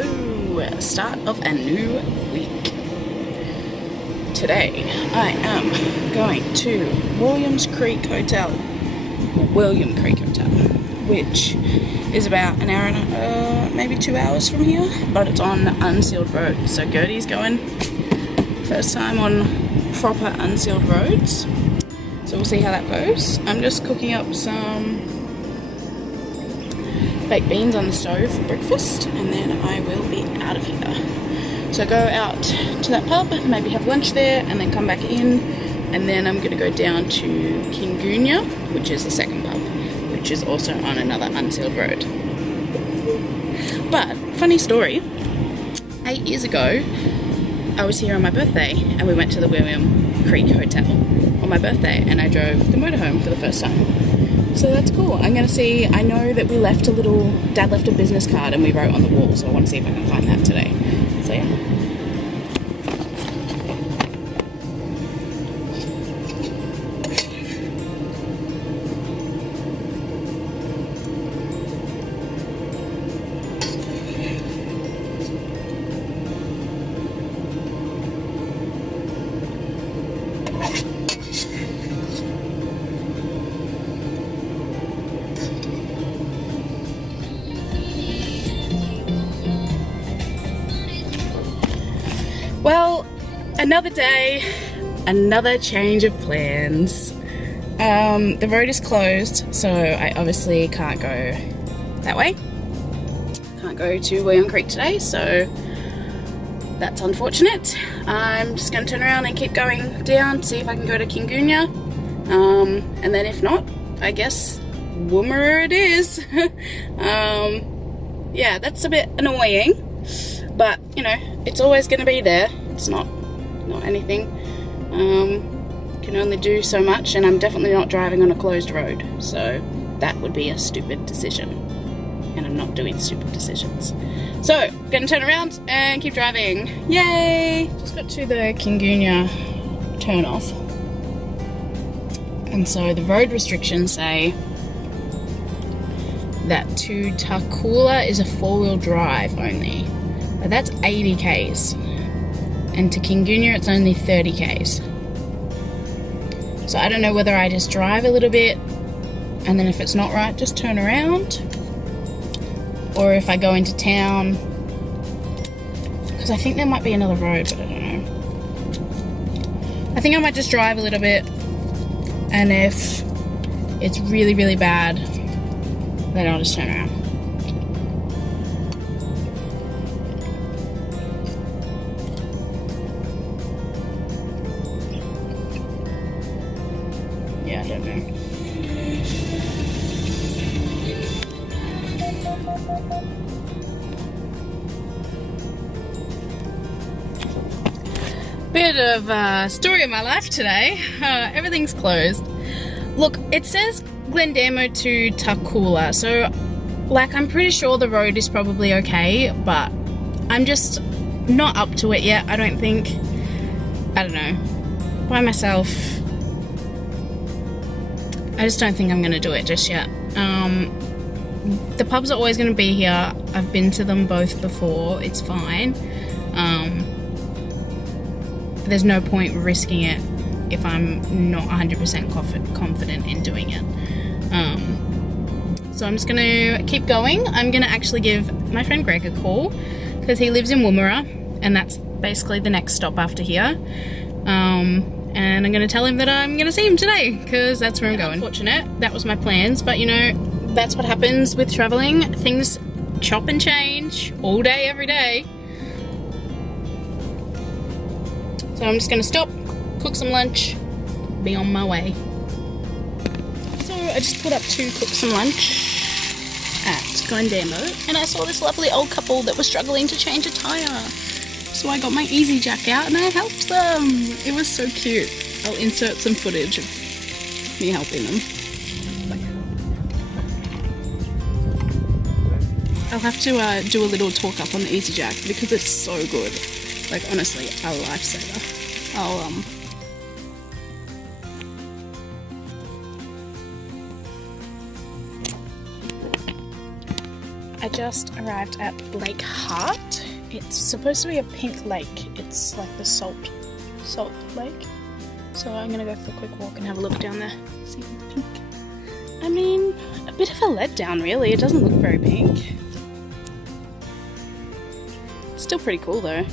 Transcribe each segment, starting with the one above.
Hello, start of a new week. Today I am going to William Creek Hotel, which is about an hour and maybe 2 hours from here, but it's on unsealed road. So Gertie's going first time on proper unsealed roads. So we'll see how that goes. I'm just cooking up some baked beans on the stove for breakfast, and then I will be out of here. So go out to that pub, maybe have lunch there, and then come back in, and then I'm going to go down to Kingunya, which is the second pub, which is also on another unsealed road. But, funny story, 8 years ago, I was here on my birthday, and we went to the William Creek Hotel on my birthday, and I drove the motorhome for the first time. So that's cool. I'm gonna see, I know that we left Dad left a business card and we wrote on the wall, so I want to see if I can find that today. So yeah. Well, another day, another change of plans. The road is closed, so I obviously can't go that way. Can't go to William Creek today, so that's unfortunate. I'm just going to turn around and keep going down, see if I can go to Kingunya. And then if not, I guess Woomera it is. Yeah, that's a bit annoying. But, you know, it's always going to be there. It's not anything. Can only do so much, and I'm definitely not driving on a closed road. So that would be a stupid decision. And I'm not doing stupid decisions. So, gonna turn around and keep driving. Yay! Just got to the Kingunya turnoff. And so the road restrictions say that to Tarcoola is a 4-wheel drive only. But that's 80 k's, and to Kingunya it's only 30 k's. So I don't know whether I just drive a little bit, and then if it's not right, just turn around, or if I go into town, because I think there might be another road, but I don't know. I think I might just drive a little bit, and if it's really, really bad, then I'll just turn around. Yeah, I don't know. Bit of a story of my life today. Everything's closed. Look, it says Glendamo to Tarcoola, so like I'm pretty sure the road is probably okay, but I'm just not up to it yet. I don't think. I don't know. By myself, I just don't think I'm going to do it just yet. The pubs are always going to be here. I've been to them both before. It's fine. There's no point risking it if I'm not 100% confident in doing it. So I'm just going to keep going. I'm going to actually give my friend Greg a call because he lives in Woomera, and that's basically the next stop after here. And I'm going to tell him that I'm going to see him today, because that's where I'm going. Unfortunate, that was my plans, but you know, that's what happens with traveling. Things chop and change all day, every day. So I'm just going to stop, cook some lunch, be on my way. So I just put up to cook some lunch at Glendamo, and I saw this lovely old couple that was struggling to change a tyre. So I got my Easy Jack out and I helped them. It was so cute. I'll insert some footage of me helping them. I'll have to do a little talk up on the Easy Jack because it's so good. Like honestly, a lifesaver. I'll I just arrived at Lake Hart. It's supposed to be a pink lake. It's like the salt lake. So I'm gonna go for a quick walk and have a look down there. See if it's pink. I mean, a bit of a letdown really. It doesn't look very pink. Still pretty cool though.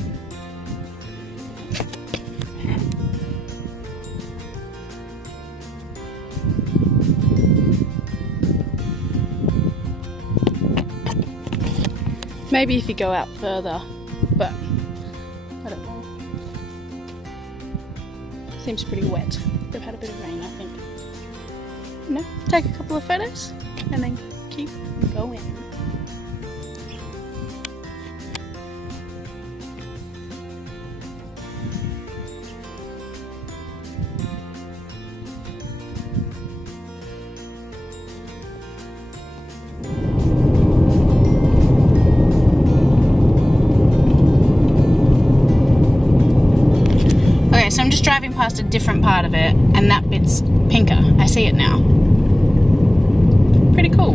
Maybe if you go out further, but I don't know. Seems pretty wet. They've had a bit of rain, I think. You know, take a couple of photos and then keep going. So I'm just driving past a different part of it, and that bit's pinker. I see it now. Pretty cool.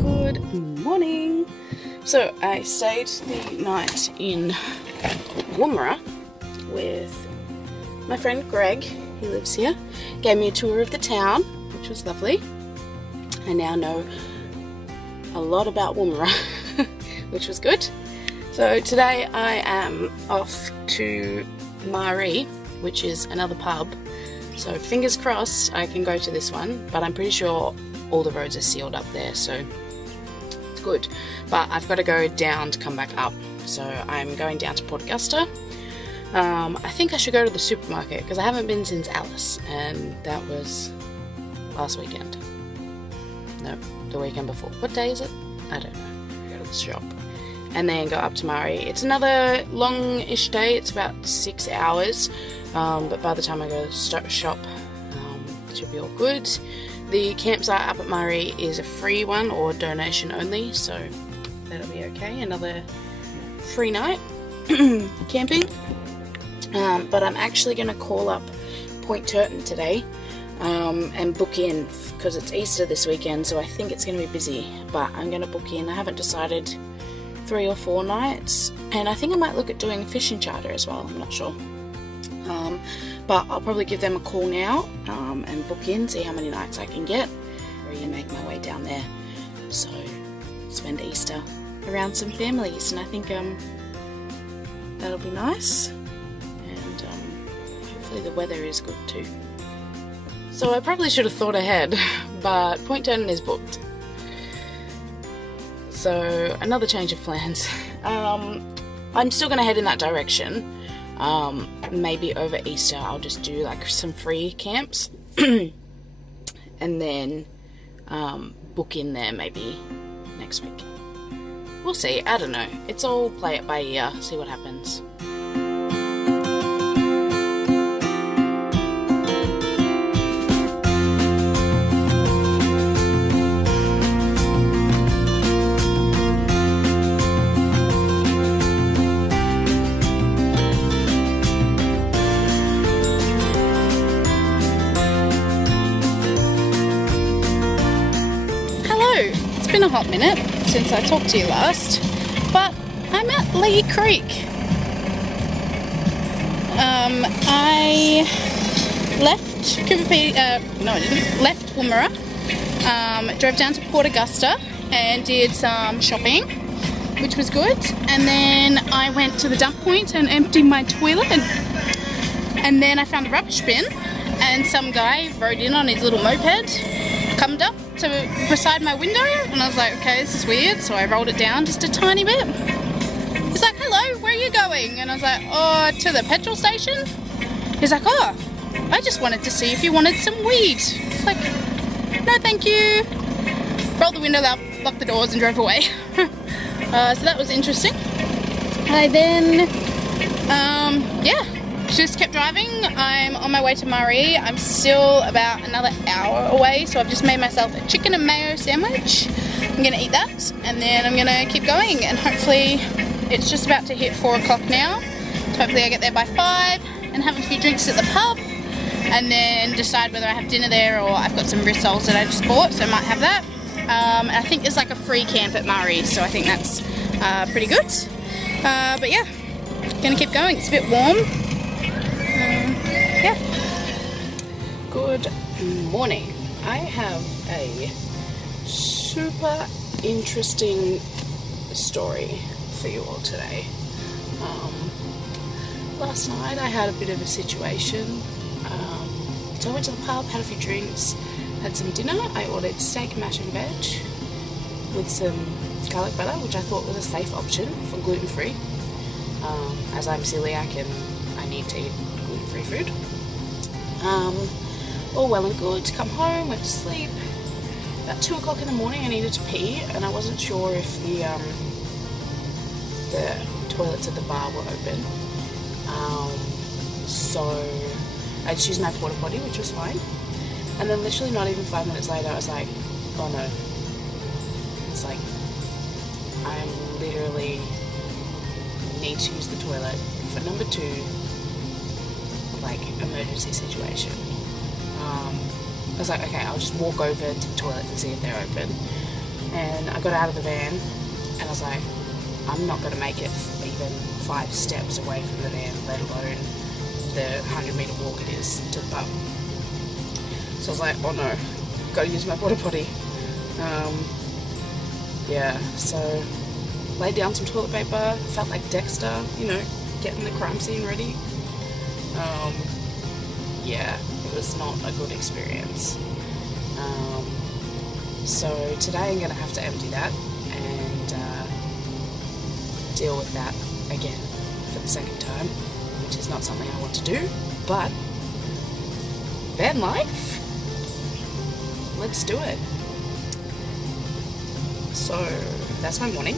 Good morning. So I stayed the night in Woomera with my friend Greg, who lives here. Gave me a tour of the town, which was lovely. I now know a lot about Woomera, which was good. So today I am off to Maree, which is another pub. So fingers crossed I can go to this one, but I'm pretty sure all the roads are sealed up there, so it's good. But I've got to go down to come back up. So I'm going down to Port Augusta. I think I should go to the supermarket because I haven't been since Alice, and that was last weekend. No, the weekend before. What day is it? I don't know. Go to the shop. And then go up to Maree. It's another long-ish day, it's about 6 hours, but by the time I go to the shop, it should be all good. The campsite up at Maree is a free one, or donation only, so that'll be okay. Another free night camping. But I'm actually going to call up Point Turton today and book in, because it's Easter this weekend, so I think it's going to be busy, but I'm going to book in. I haven't decided 3 or 4 nights, and I think I might look at doing a fishing charter as well. I'm not sure, but I'll probably give them a call now and book in, see how many nights I can get, and make my way down there. So spend Easter around some families, and I think that'll be nice, and hopefully the weather is good too. So I probably should have thought ahead, but Point Turton is booked. So another change of plans. I'm still going to head in that direction. Maybe over Easter I'll just do like some free camps and then book in there maybe next week. We'll see, I don't know. It's all play it by ear, see what happens. It's been a hot minute since I talked to you last, but I'm at Lee Creek. I left Coober Pedy, no I didn't, left Woomera, drove down to Port Augusta and did some shopping, which was good, and then I went to the dump point and emptied my toilet, and then I found a rubbish bin, and some guy rode in on his little moped, come up to beside my window, and I was like, okay, this is weird, so I rolled it down just a tiny bit. He's like, hello, where are you going? And I was like, oh, to the petrol station. He's like, oh, I just wanted to see if you wanted some weed. It's like, no thank you. Rolled the window up, locked the doors and drove away. So that was interesting. I then, yeah, just kept driving. I'm on my way to Maree. I'm still about another hour away, so I've just made myself a chicken and mayo sandwich. I'm gonna eat that, and then I'm gonna keep going, and hopefully it's just about to hit 4 o'clock now. So hopefully I get there by 5 and have a few drinks at the pub, and then decide whether I have dinner there or I've got wrist soles that I just bought, so I might have that. And I think there's like a free camp at Murray, so I think that's pretty good. But yeah, gonna keep going. It's a bit warm. Yeah. Good morning. I have a super interesting story for you all today. Last night I had a bit of a situation. So I went to the pub, had a few drinks, had some dinner. I ordered steak, mash and veg with some garlic butter, which I thought was a safe option for gluten-free, as I'm celiac and I need to eat gluten-free food. All well and good. Come home, went to sleep. About 2 o'clock in the morning I needed to pee, and I wasn't sure if the toilets at the bar were open. So I just used my porta potty, which was fine. And then literally not even 5 minutes later I was like, oh no. It's like, I literally need to use the toilet for number 2, like, emergency situation. I was like, okay, I'll just walk over to the toilet and see if they're open. And I got out of the van and I was like, I'm not going to make it even 5 steps away from the van, let alone the 100-metre walk it is to the pub. So I was like, oh no, got to use my porta potty. Yeah, so laid down some toilet paper, felt like Dexter, you know, getting the crime scene ready. Yeah, it was not a good experience. So today I'm going to have to empty that and deal with that again for the second time, which is not something I want to do, but van life, let's do it. So that's my morning.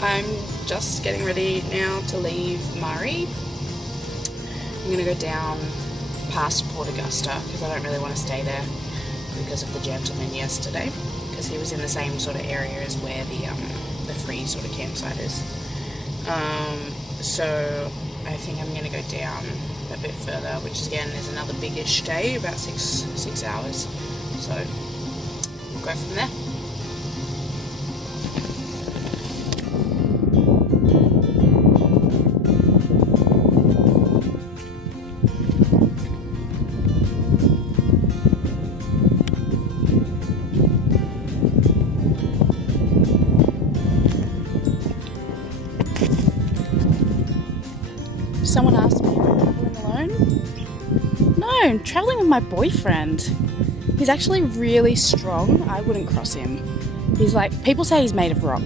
I'm just getting ready now to leave Murray. I'm going to go down past Port Augusta because I don't really want to stay there because of the gentleman yesterday, because he was in the same sort of area as where the free sort of campsite is. So I think I'm going to go down a bit further, which again is another biggish day, about six hours. So we'll go from there. Someone asked me if I'm travelling alone. No, I'm travelling with my boyfriend. He's actually really strong. I wouldn't cross him. He's like, people say he's made of rock.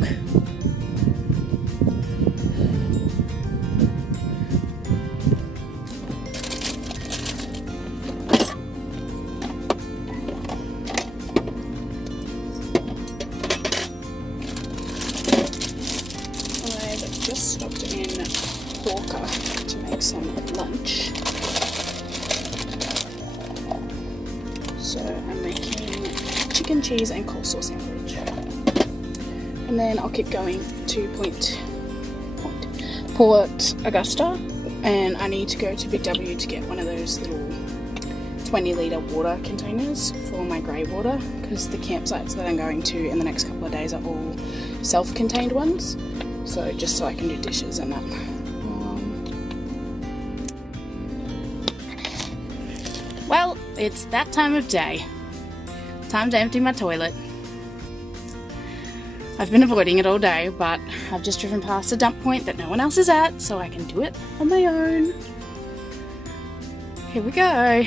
I've just stopped in Yorke to make some lunch. So I'm making chicken, cheese and coleslaw sandwich. And then I'll keep going to Port Augusta, and I need to go to Big W to get one of those little 20-litre water containers for my grey water, because the campsites that I'm going to in the next couple of days are all self-contained ones. So just so I can do dishes and that. Well, it's that time of day. Time to empty my toilet. I've been avoiding it all day, but I've just driven past a dump point that no one else is at, so I can do it on my own. Here we go.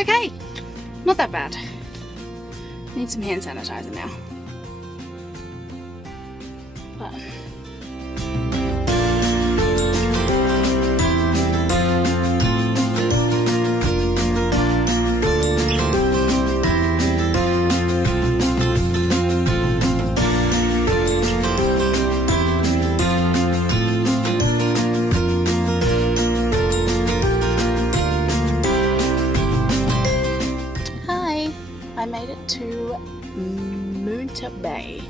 Okay, not that bad. Need some hand sanitizer now. But I made it to Moonta Bay,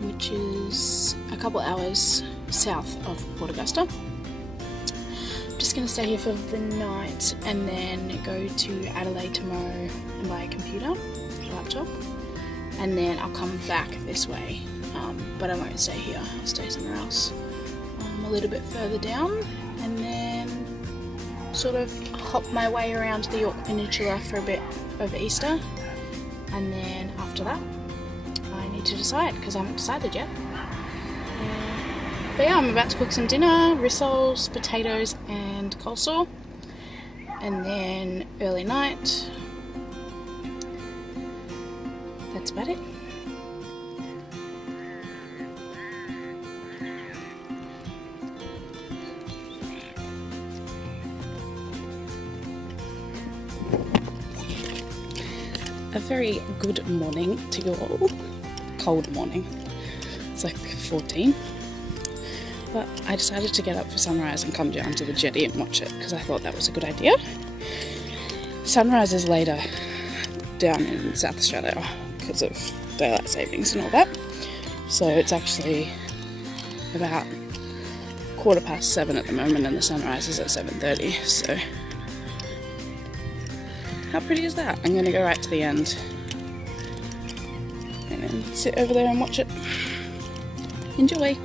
which is a couple hours south of Port Augusta. I'm just going to stay here for the night and then go to Adelaide tomorrow and buy a computer, a laptop, and then I'll come back this way, but I won't stay here, I'll stay somewhere else a little bit further down, and then sort of hop my way around the Yorke Peninsula for a bit over Easter, and then after that I need to decide because I haven't decided yet. But yeah, I'm about to cook some dinner, rissoles, potatoes and coleslaw, and then early night. That's about it. A very good morning to you all. Cold morning. It's like 14. But I decided to get up for sunrise and come down to the jetty and watch it because I thought that was a good idea. Sunrise is later down in South Australia because of daylight savings and all that. So it's actually about 7:15 at the moment and the sunrise is at 7:30. So how pretty is that? I'm going to go right to the end and sit over there and watch it. Enjoy!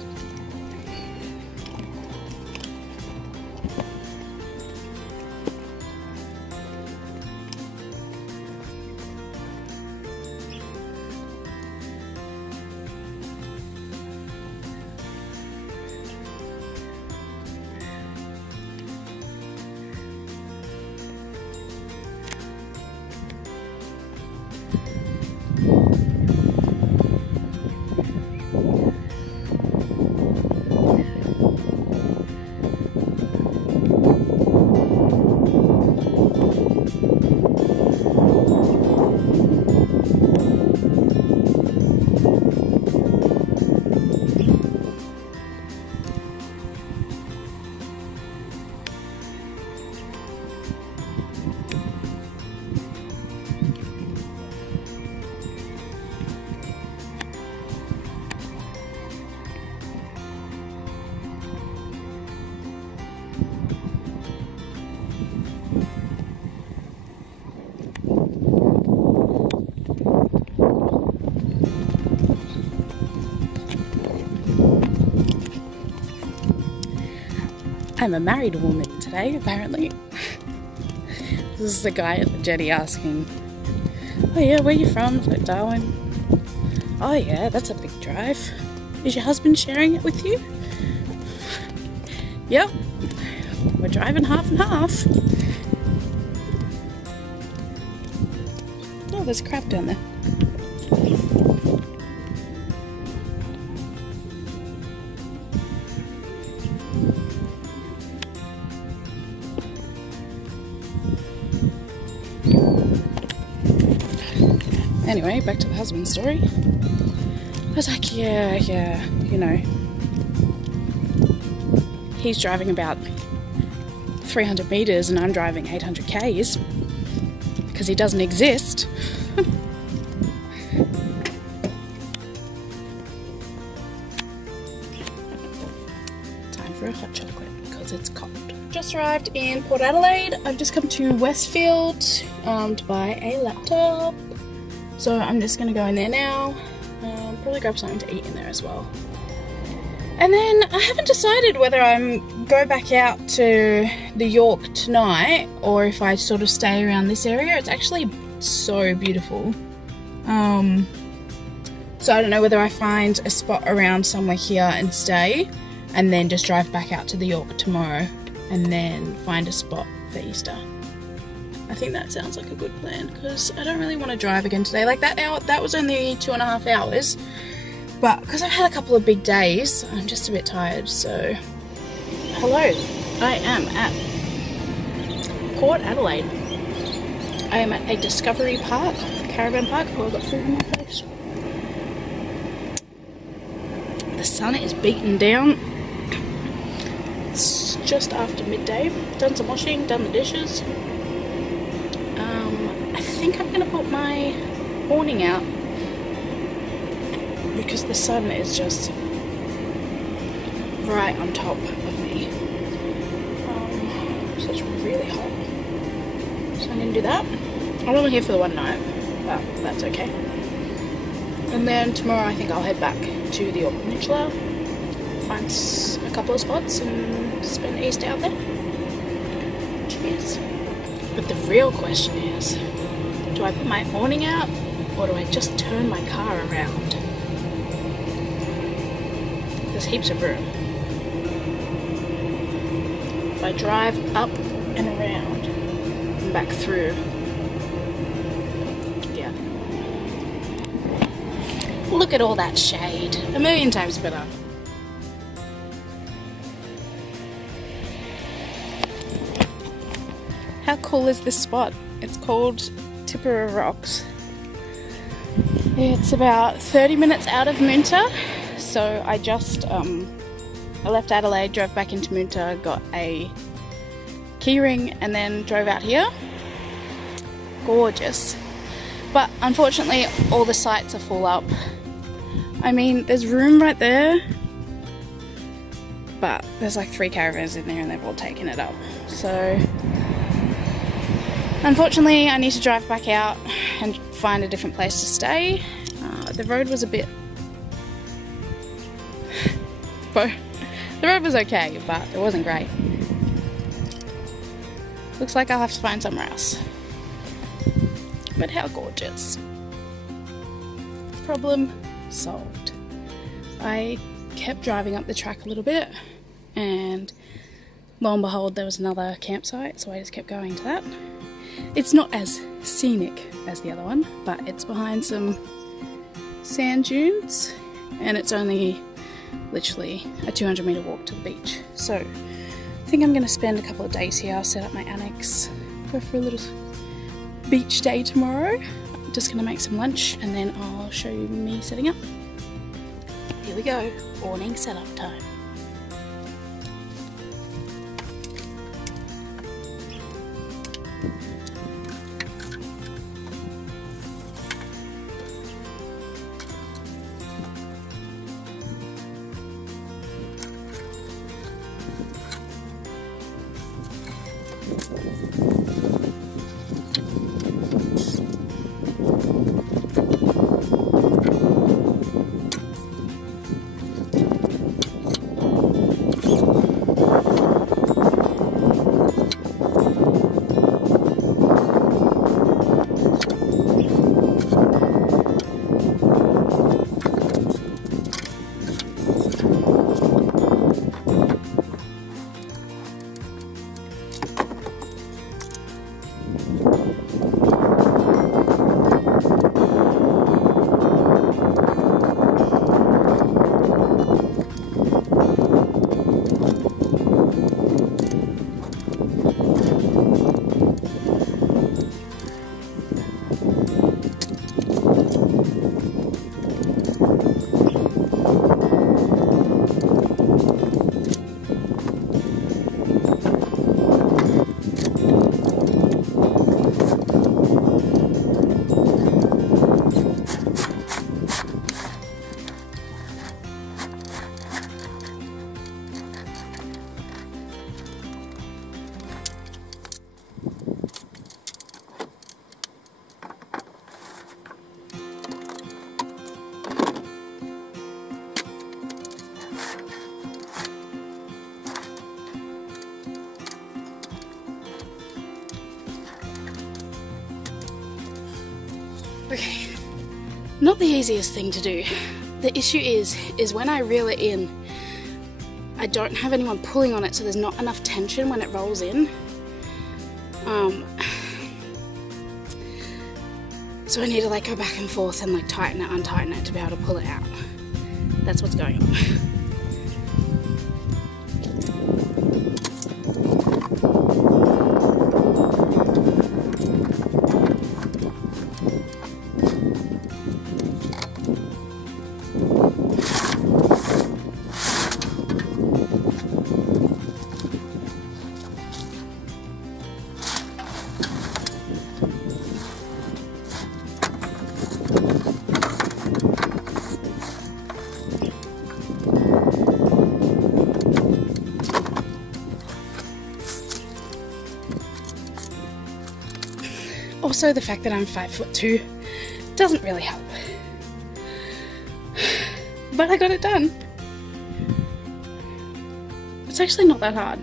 I'm a married woman today, apparently. This is the guy at the jetty asking, oh yeah, where are you from? It's like, Darwin. Oh yeah, that's a big drive. Is your husband sharing it with you? Yep. We're driving half and half. Oh, there's a crab down there. Anyway, back to the husband story. I was like, yeah, you know, he's driving about 300 meters and I'm driving 800 k's because he doesn't exist. Time for a hot chocolate because it's cold. Just arrived in Port Adelaide. I've just come to Westfield to buy a laptop. So I'm just going to go in there now, probably grab something to eat in there as well. And then I haven't decided whether I'm go back out to the Yorke tonight or if I sort of stay around this area. It's actually so beautiful. So I don't know whether I find a spot around somewhere here and stay and then just drive back out to the Yorke tomorrow and then find a spot for Easter. I think that sounds like a good plan because I don't really want to drive again today. Like that was only 2.5 hours, but because I've had a couple of big days, I'm just a bit tired. So, hello, I am at Port Adelaide. I am at a Discovery Park, caravan park. Oh, I've got food in my face. The sun is beaten down. It's just after midday. Done some washing, done the dishes. I think I'm gonna put my awning out because the sun is just right on top of me. So it's really hot. So I'm gonna do that. I'm only here for the one night, but that's okay. And then tomorrow I think I'll head back to the Yorke Peninsula, find a couple of spots and spend Easter out there. Cheers. But the real question is, do I put my awning out or do I just turn my car around? There's heaps of room. If I drive up and around and back through, yeah. Look at all that shade. A million times better. How cool is this spot? It's called Tipperary Rocks. It's about 30 minutes out of Moonta. So I just, I left Adelaide, drove back into Moonta, got a keyring and then drove out here. Gorgeous. But unfortunately all the sites are full up. I mean, there's room right there, but there's like 3 caravans in there and they've all taken it up. So unfortunately I need to drive back out and find a different place to stay. The road was a bit... the road was okay, but it wasn't great. Looks like I'll have to find somewhere else. But how gorgeous. Problem solved. I kept driving up the track a little bit and lo and behold there was another campsite, so I just kept going to that. It's not as scenic as the other one, but it's behind some sand dunes and it's only literally a 200-meter walk to the beach. So I think I'm going to spend a couple of days here. I'll set up my annex, go for a little beach day tomorrow. I'm just going to make some lunch and then I'll show you me setting up. Here we go, awning setup time. Okay, not the easiest thing to do. The issue is when I reel it in, I don't have anyone pulling on it, so there's not enough tension when it rolls in. So I need to like go back and forth and like tighten it, untighten it to be able to pull it out. That's what's going on. Also, the fact that I'm 5'2" doesn't really help. But I got it done. It's actually not that hard.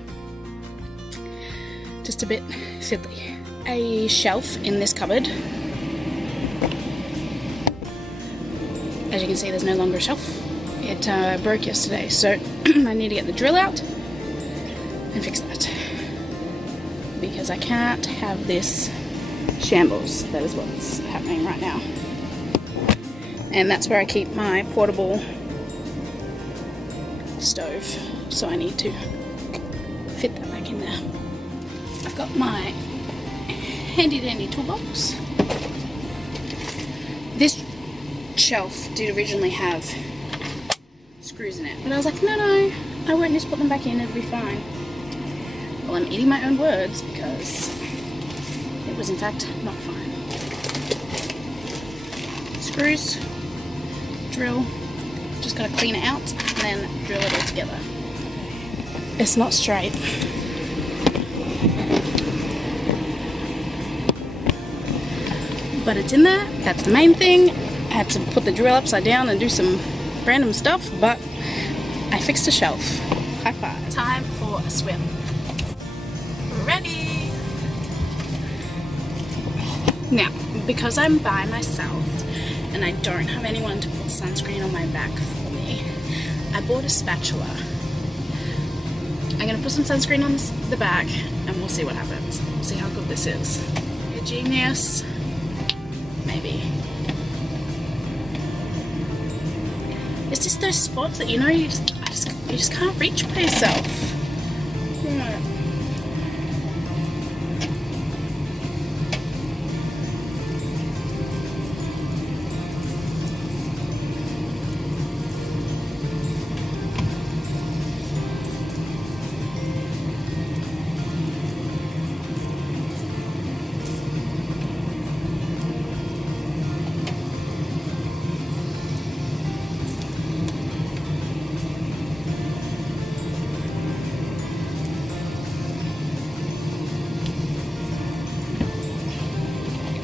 Just a bit fiddly. A shelf in this cupboard. As you can see, there's no longer a shelf. It broke yesterday, so I need to get the drill out and fix that. Because I can't have this shambles. That is what's happening right now. And that's where I keep my portable stove, so I need to fit that back in there. I've got my handy dandy toolbox. This shelf did originally have screws in it, but I was like, no, I won't just put them back in, it'll be fine. Well, I'm eating my own words because it was in fact not fine. Screws, drill, just gotta clean it out and then drill it all together. It's not straight. But it's in there, that's the main thing. I had to put the drill upside down and do some random stuff, but I fixed a shelf. High five. Time for a swim. Ready! Now, because I'm by myself and I don't have anyone to put sunscreen on my back for me, I bought a spatula. I'm gonna put some sunscreen on the back and we'll see what happens. We'll see how good this is. A genius, maybe. It's just those spots that you know you just can't reach by yourself. Yeah.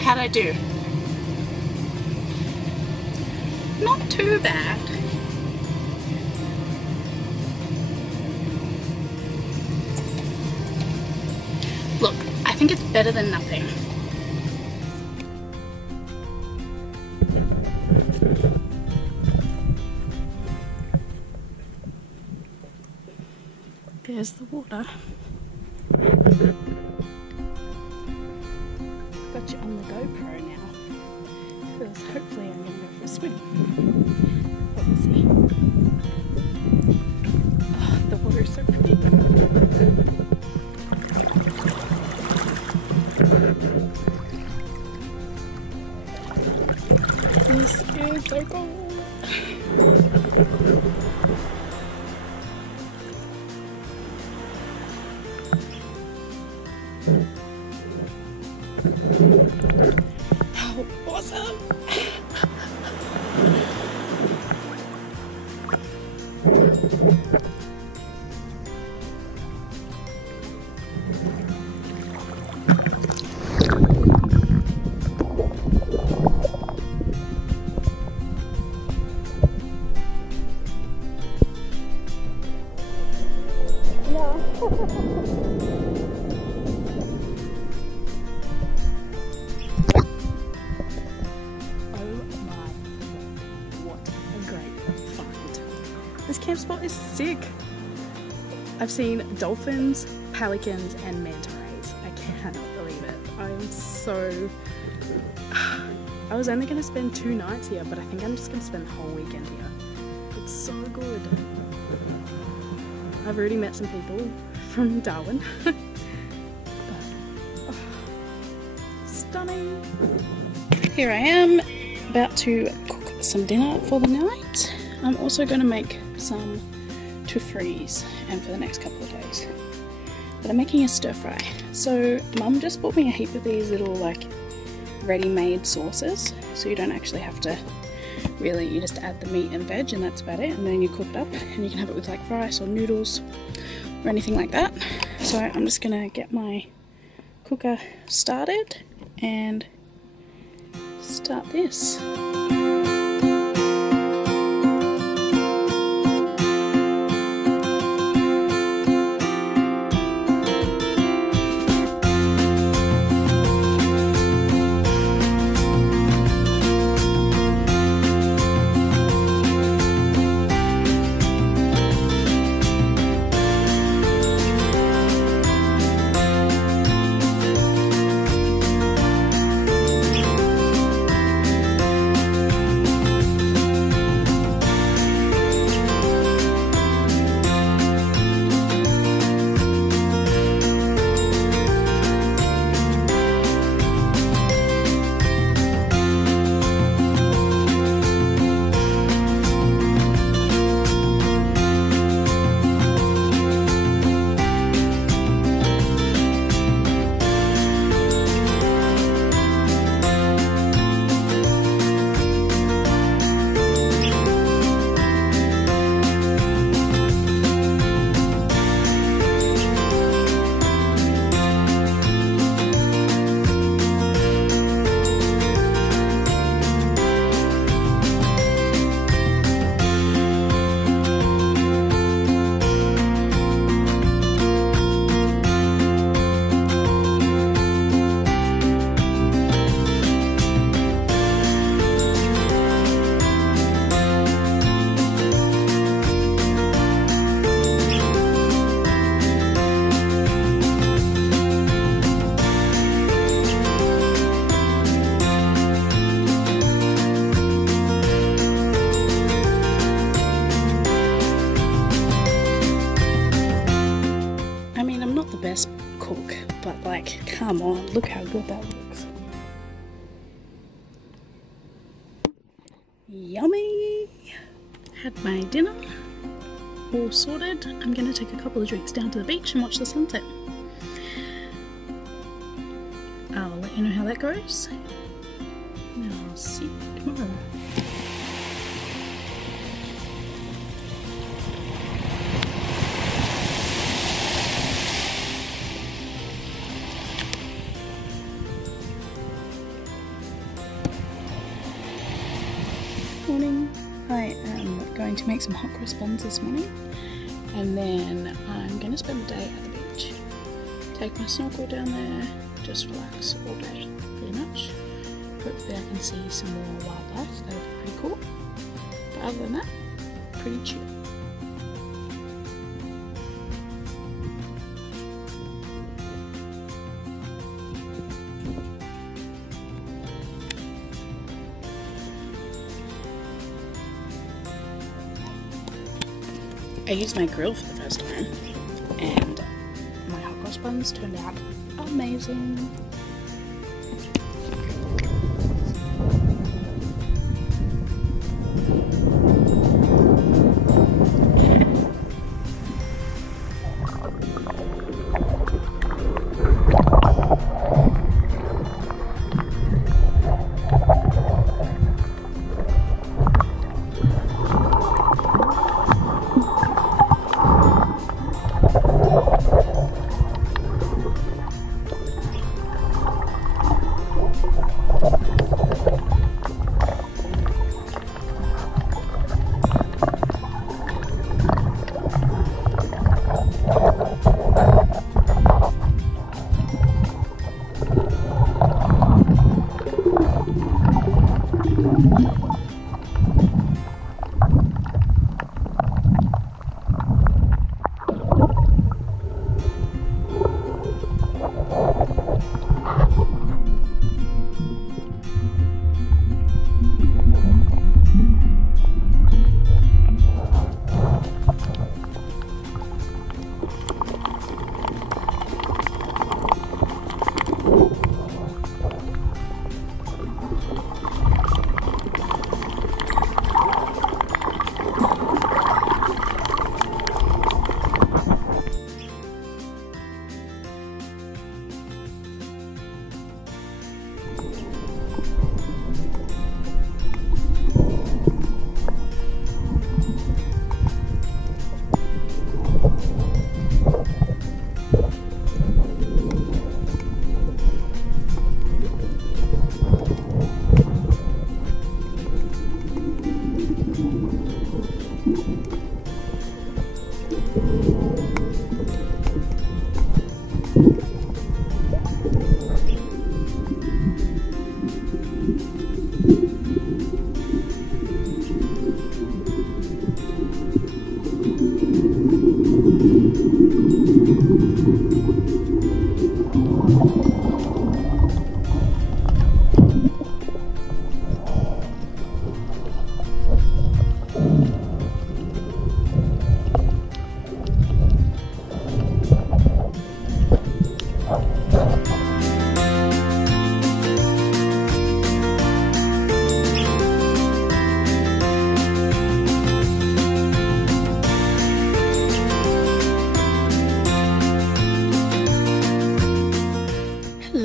How'd I do? Not too bad. Look, I think it's better than nothing. There's the water. Got you on the GoPro now, because hopefully I'm going to go for a swim, but we'll see. Oh, the water is so pretty. This is so cool. How awesome! This camp spot is sick. I've seen dolphins, pelicans, and manta rays. I cannot believe so... I was only going to spend 2 nights here, but I think I'm just going to spend the whole weekend here. It's so good. I've already met some people from Darwin. But, oh, stunning. Here I am, about to cook some dinner for the night. I'm also going to make some to freeze and for the next couple of days. But I'm making a stir fry. So Mum just bought me a heap of these little like ready-made sauces, so you don't actually have to really, you just add the meat and veg and that's about it, and then you cook it up and you can have it with like rice or noodles or anything like that. So I'm just gonna get my cooker started and start this. Best cook, but like, come on, look how good that looks. Yummy! Had my dinner all sorted. I'm gonna take a couple of drinks down to the beach and watch the sunset. I'll let you know how that goes, and I'll see you tomorrow. Morning. I am going to make some hot cross buns this morning, and then I'm going to spend the day at the beach. Take my snorkel down there, just relax all day pretty much. Hopefully I can see some more wildlife, that would be pretty cool. But other than that, pretty chill. I used my grill for the first time, and my hot cross buns turned out amazing.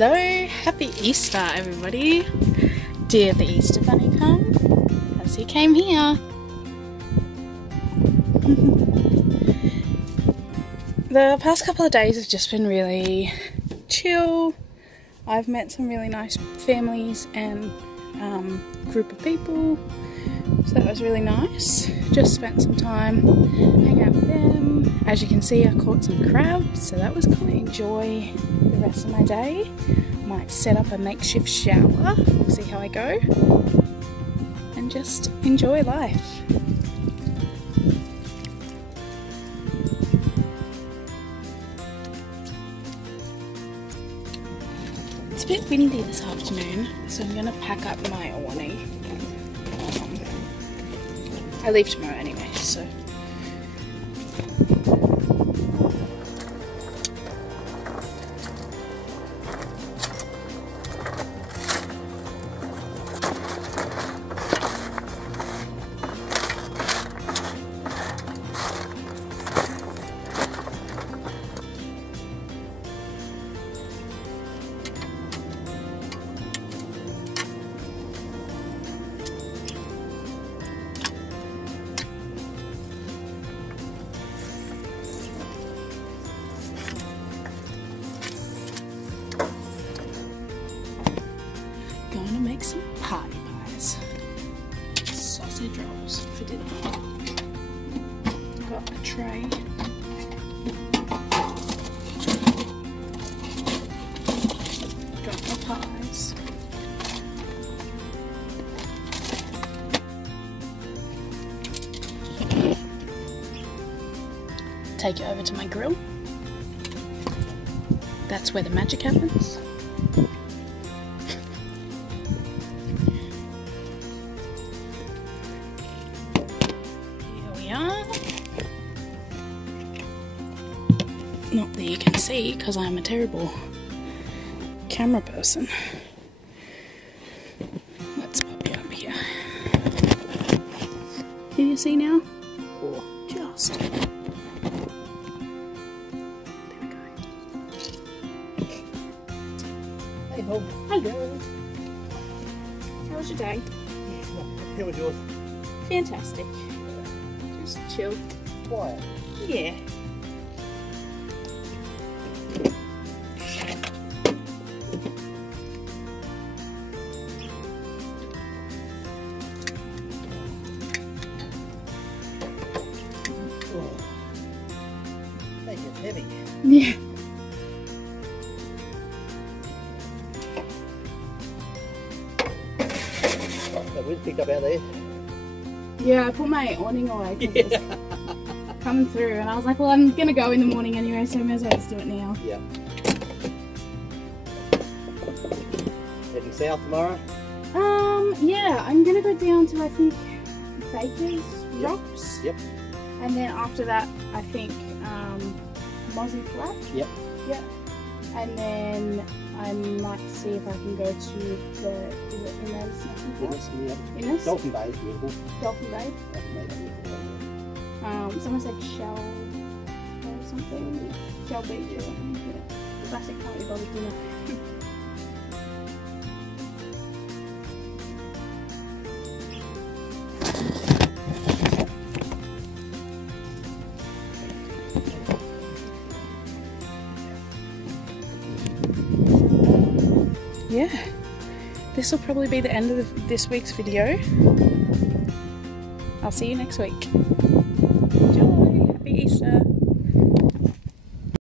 Hello, happy Easter everybody. Did the Easter bunny come? Because he came here. The past couple of days have just been really chill. I've met some really nice families and group of people, so that was really nice. Just spent some time hanging out with them. As you can see, I caught some crabs, so that was cool. Enjoy the rest of my day. Might set up a makeshift shower, see how I go, and just enjoy life. It's a bit windy this afternoon, so I'm going to pack up my awning. I leave tomorrow anyway, so. Gonna make some pie pies. Sausage rolls for dinner. Got a tray. Got my pies. Take it over to my grill. That's where the magic happens. Not that you can see because I'm a terrible camera person. Let's pop you up here. Can you see now? Or just? There we go. Hey Bob. Hello. How was your day? How was yours? Fantastic. Just chill. Quiet. Yeah. They get heavy. Yeah. The wind picked up out there. Yeah, I put my awning away because it was coming through, and I was like, well, I'm gonna go in the morning anyway, so I may as well just do it now. Yeah. Heading south tomorrow? Yeah, I'm gonna go down to, I think, Baker's Rocks. Yep. And then after that, I think, Mozzie Flat. Yep. Yep. And then I might see if I can go to the, is it Innes? Innes? Dolphin Bay is beautiful. Dolphin Bay. Dolphin Bay is beautiful. Someone said Shell or something. Shell Beach or something. Yeah. Classic can't be bothered dinner. Yeah, this will probably be the end of this week's video. I'll see you next week.